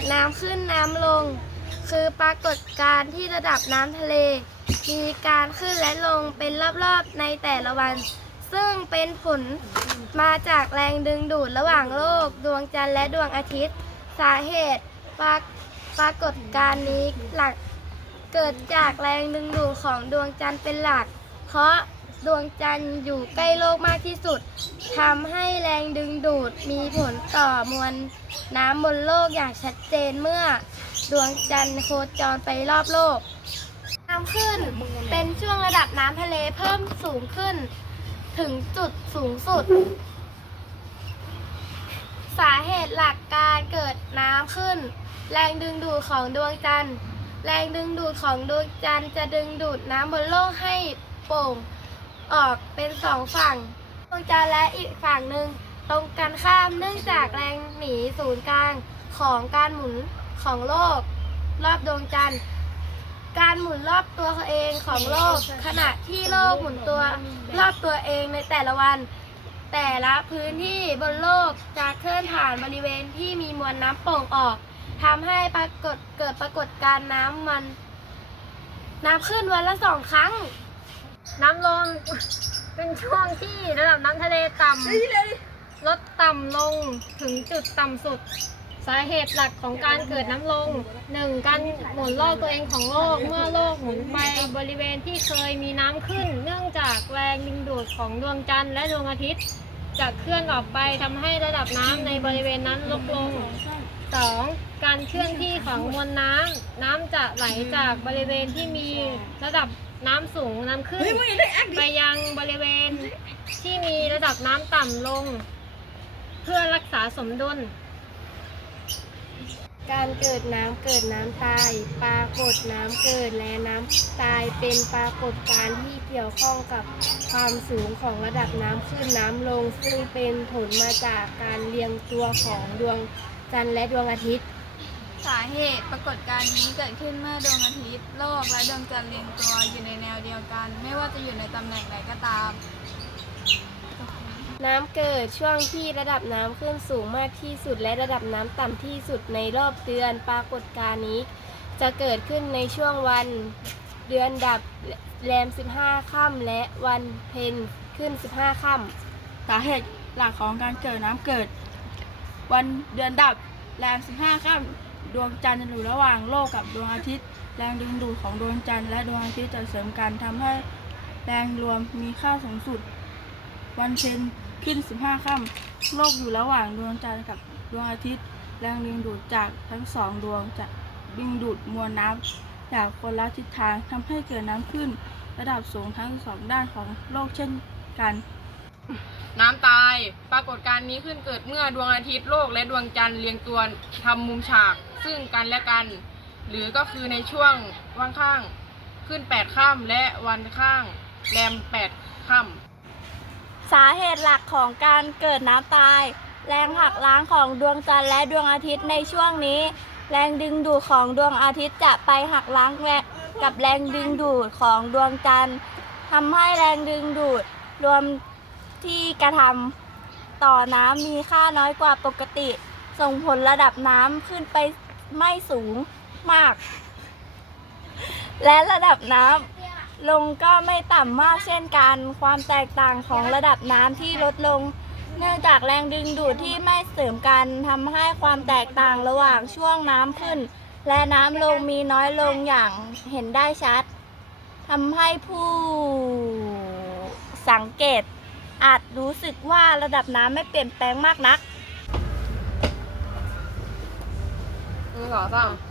ดน้ำขึ้นน้ำลง คือปรากฏการณ์ที่ระดับน้ำทะเล มีการขึ้นและลงเป็นรอบๆในแต่ละวัน ซึ่งเป็นผลมาจากแรงดึงดูดระหว่างโลก ดวงจันทร์และดวงอาทิตย์ สาเหตุปราปรากฏการณ์นี้หลักเกิดจากแรงดึงดูดของดวงจันทร์เป็นหลัก เพราะ ดวงจันทร์อยู่ใกล้โลกมากที่สุดทำให้แรงดึงดูดมีผลต่อมวลน้ำบนโลกอย่างชัดเจนเมื่อ ดวงจันทร์โคจรไปรอบโลกน้ำขึ้นเป็นช่วงระดับน้ำทะเลเพิ่มสูงขึ้น ถึงจุดสูงสุด สาเหตุหลักการเกิดน้ำขึ้น แรงดึงดูดของดวงจันทร์ แรงดึงดูดของดวงจันทร์จะดึงดูดน้ำบนโลกให้โป่ง ออกเป็นสองฝั่งดวงจันทร์และอีกฝั่งหนึ่งตรงกันข้ามเนื่องจากแรงหนีศูนย์กลางของการหมุนของโลก รอบดวงจันทร์ การหมุนรอบตัวเองของโลก ขณะที่โลกหมุนตัวรอบตัวเองในแต่ละวัน แต่ละพื้นที่บนโลกจะเคลื่อนผ่านบริเวณที่มีมวลน้ำโป่งออกทำให้ปรากฏเกิดปรากฏการณ์น้ำมัน น้ำขึ้นวันละสองครั้ง น้ำลง เป็นช่วงที่ระดับน้ำทะเลต่ำลดต่ำลงถึงจุดต่ำสุด สาเหตุหลักของการเกิดน้ำลง 1. การหมุนรอบตัวเองของโลก เมื่อโลกหมุนไปบริเวณที่เคยมีน้ำขึ้น เนื่องจากแรงดึงดูดของดวงจันทร์และดวงอาทิตย์จะเคลื่อนออกไปทำให้ระดับน้ำในบริเวณนั้นลดลง 2. การเคลื่อนที่ของมวลน้ำน้ำจะไหลจากบริเวณที่มีระดับ น้ำสูงน้ำขึ้น ไปยังบริเวณที่มีระดับน้ำต่ำลง เพื่อรักษาสมดุล การเกิดน้ำเกิดน้ำตาย ปรากฏน้ำเกิดและน้ำตายเป็นปรากฏการณ์ที่เกี่ยวข้องกับความสูงของระดับน้ำขึ้นน้ำลง ซึ่งเป็นผลมาจากการเรียงตัวของดวงจันทร์และดวงอาทิตย์สาเหตุปรากฏการณ์นี้เกิดขึ้นเมื่อดวงอาทิตย์ โลกและดวงจันทร์เรียงตัวอยู่ในแนวเดียวกัน ไม่ว่าจะอยู่ในตำแหน่งใดก็ตาม น้ำเกิดช่วงที่ระดับน้ำขึ้นสูงมากที่สุดและระดับน้ำต่ำที่สุดในรอบเดือนปรากฏการณ์นี้ จะเกิดขึ้นในช่วงวันเดือนดับแรม 15 ค่ำและวันเพ็ญขึ้น 15 ค่ำสาเหตุหลักของการเกิดน้ำเกิด วันเดือนดับแรม 15 ค่ำ ดวงจันทร์อยู่ระหว่างโลกกับดวงอาทิตย์ แรงดึงดูดของดวงจันทร์และดวงอาทิตย์จะเสริมกันทำให้แรงรวมมีค่าสูงสุด วันเพ็ญขึ้น 15ค่ำโลกอยู่ระหว่างดวงจันทร์กับดวงอาทิตย์ แรงดึงดูดจากทั้งสองดวงจะดึงดูดมวลน้ำจากคนละทิศทางทำให้เกิดน้ำขึ้น ระดับสูงทั้งสองด้านของโลกเช่นกันน้ำตาย ปรากฏการณ์นี้ขึ้นเกิดเมื่อดวงอาทิตย์โลกและดวงจันทร์เรียงตัวทำมุมฉาก ซึ่งกันและกัน หรือก็คือในช่วงว่างข้างขึ้น 8 ค่ำและวันข้างแรม 8 ค่ำสาเหตุหลักของการเกิดน้ำตาย แรงหักล้างของดวงจันทร์และดวงอาทิตย์ในช่วงนี้ แรงดึงดูดของดวงอาทิตย์จะไปหักล้างแรงกับแรงดึงดูดของดวงจันทร์ทำให้แรงดึงดูดรวมที่กระทำต่อน้ำมีค่าน้อยกว่าปกติ ส่งผลระดับน้ำขึ้นไป ไม่สูงมาก และระดับน้ำลงก็ไม่ต่ำมากเช่นกัน ความแตกต่างของระดับน้ำที่ลดลง เนื่องจากแรงดึงดูดที่ไม่เสริมกันทำให้ความแตกต่างระหว่างช่วงน้ำขึ้น และน้ำลงมีน้อยลงอย่างเห็นได้ชัดทำให้ผู้สังเกตอาจรู้สึกว่าระดับน้ำไม่เปลี่ยนแปลงมากนัก หนึ่งสองสาม